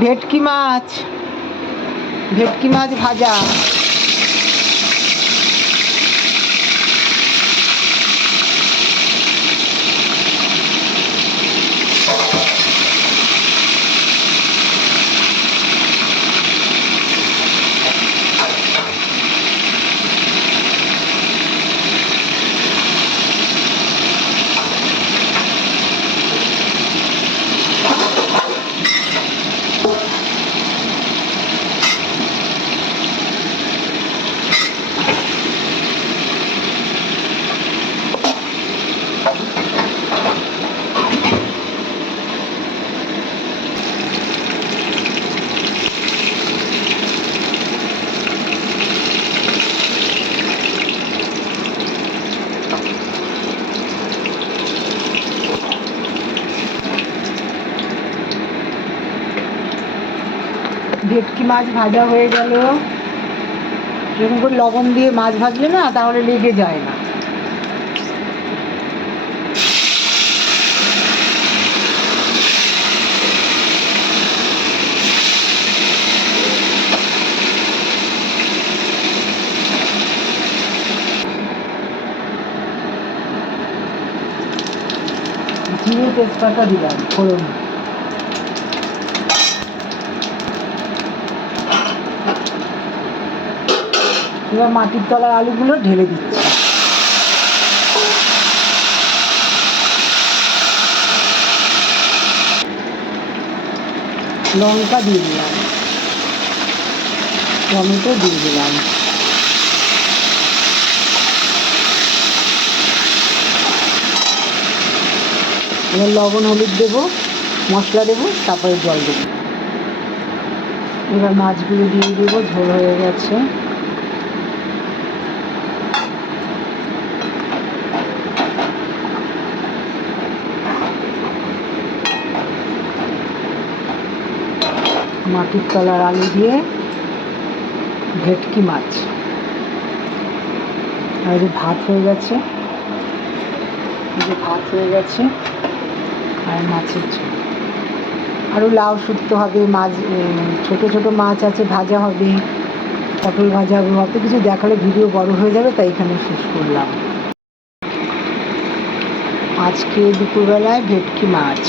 ভেটকি মাছ ভাজা। ভেটকি মাছ ভাজা হয়ে গেল। এরকম করে লবণ দিয়ে মাছ ভাজলে না তাহলে লেগে যায় না। জিরে তেজপাতা দিলাম ফোড়ন। এবার মাটির তলার আলুগুলো ঢেলে দিচ্ছি। লঙ্কা দিয়ে দিলাম, টমেটো দিয়ে দিলাম, এবার লবণ হলুদ দেবো, মশলা দেবো, তারপরে জল দেবো। এবার মাছগুলো দিয়ে দেবো, ঝোল হয়ে গেছে। মাটির তলার আলু দিয়ে ভেটকি মাছ। আর যে ভাত হয়ে গেছে, আর মাছের ঝোল। আরও লাউ শুক্তো হবে, মাছ ছোট ছোট মাছ আছে ভাজা হবে, পটল ভাজা হবে। অত কিছু দেখালে ভিডিও বড় হয়ে যাবে, তাই এখানে শেষ করলাম। আজকে দুপুরবেলায় ভেটকি মাছ।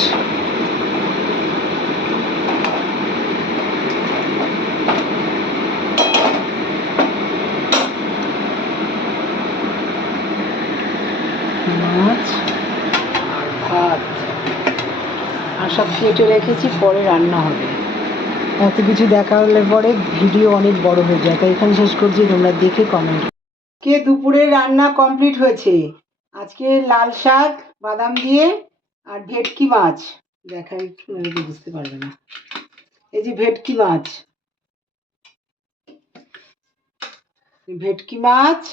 মাছ আর ভাত আর সব কেটে রেখেছি, পরে রান্না হবে। এত কিছু দেখালে পরে ভিডিও অনেক বড় হয়ে যায়, তাই এখানে শেষ করছি। তোমরা দেখে কমেন্ট। কে দুপুরের রান্না কমপ্লিট হয়েছে। আজকে লাল শাক বাদাম দিয়ে আর ভেটকি মাছ। দেখাই বুঝতে পারবে না। এই যে ভেটকি মাছ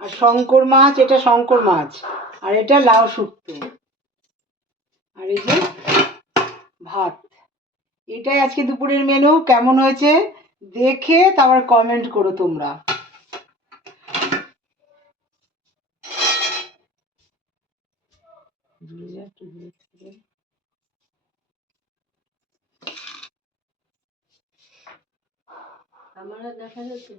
আর শঙ্কর মাছ। এটা শঙ্কর মাছ আর এটা লাউ শুক্তো। আর এই যে ভাত। এটাই আজকে দুপুরের মেনু। কেমন হয়েছে দেখে তারপর কমেন্ট করো তোমরা। আমার দেখা যাচ্ছে।